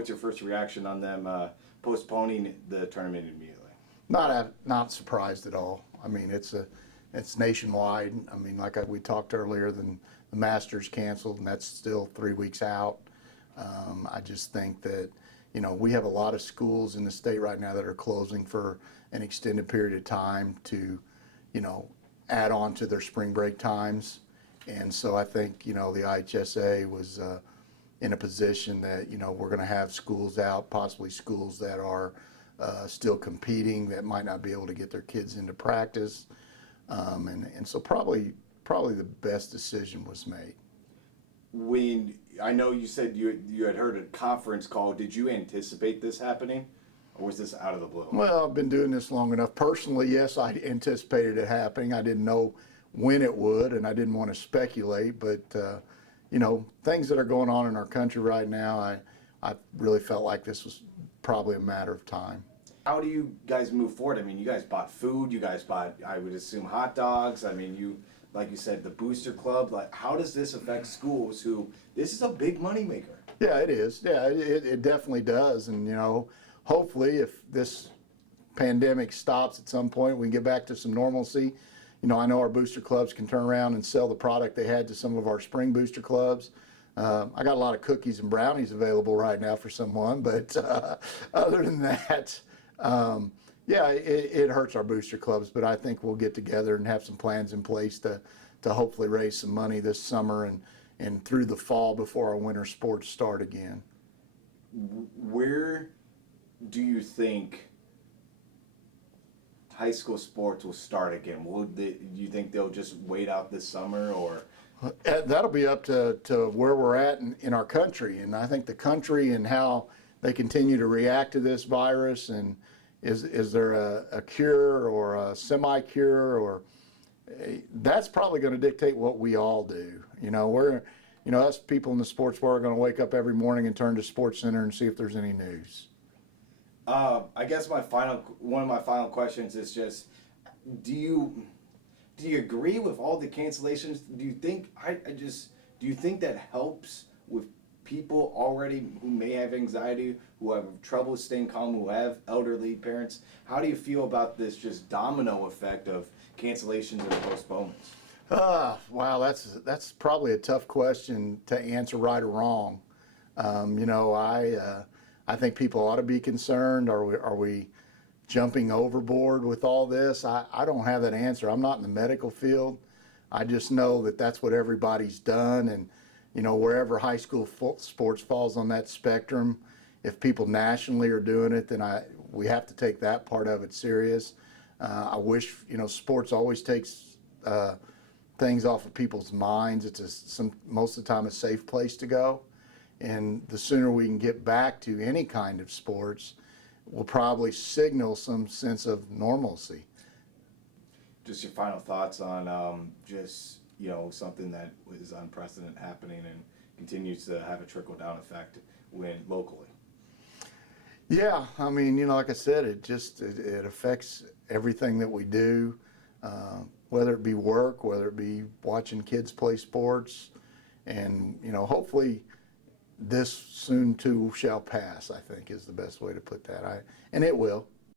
what's your first reaction on them postponing the tournament immediately? Not surprised at all. I mean, it's nationwide. I mean, like we talked earlier, the Masters canceled, and that's still 3 weeks out. I just think that, we have a lot of schools in the state right now that are closing for an extended period of time to, add on to their spring break times. And so I think, the IHSAA was in a position that, we're going to have schools out, possibly schools that are still competing, that might not be able to get their kids into practice. And so probably the best decision was made. When I know you said you had heard a conference call, did you anticipate this happening, or was this out of the blue? Well, I've been doing this long enough. Personally, yes, I anticipated it happening. I didn't know when it would, and I didn't want to speculate. But things that are going on in our country right now, I really felt like this was probably a matter of time. How do you guys move forward? I mean, you guys bought food. You guys bought, I would assume, hot dogs. I mean, like you said, the booster club. Like, how does this affect schools this is a big moneymaker? Yeah, it is. Yeah, it definitely does. And, hopefully if this pandemic stops at some point, we can get back to some normalcy. I know our booster clubs can turn around and sell the product they had to some of our spring booster clubs. I got a lot of cookies and brownies available right now for someone, but other than that, yeah, it hurts our booster clubs, but I think we'll get together and have some plans in place to hopefully raise some money this summer and through the fall before our winter sports start again. Where do you think high school sports will start again? Do you think they'll just wait out this summer, or? That'll be up to where we're at in our country, and I think the country and how they continue to react to this virus, and is there a cure or a semi-cure, or that's probably going to dictate what we all do. Us people in the sports world are going to wake up every morning and turn to Sports Center and see if there's any news. I guess one of my final questions is just, do you agree with all the cancellations? Do you think do you think that helps with people already who may have anxiety, who have trouble staying calm, who have elderly parents? How do you feel about this just domino effect of cancellations and postponements? Wow, that's probably a tough question to answer right or wrong. I think people ought to be concerned. Are we jumping overboard with all this? I don't have that answer. I'm not in the medical field. I just know that that's what everybody's done, and wherever high school sports falls on that spectrum, if people nationally are doing it, then we have to take that part of it serious. I wish sports always takes things off of people's minds. It's most of the time a safe place to go, and the sooner we can get back to any kind of sports will probably signal some sense of normalcy. Just your final thoughts on something that is unprecedented happening and continues to have a trickle-down effect locally. Yeah, I mean, like I said, it affects everything that we do, whether it be work, whether it be watching kids play sports, and hopefully this soon too shall pass, I think is the best way to put that. And it will.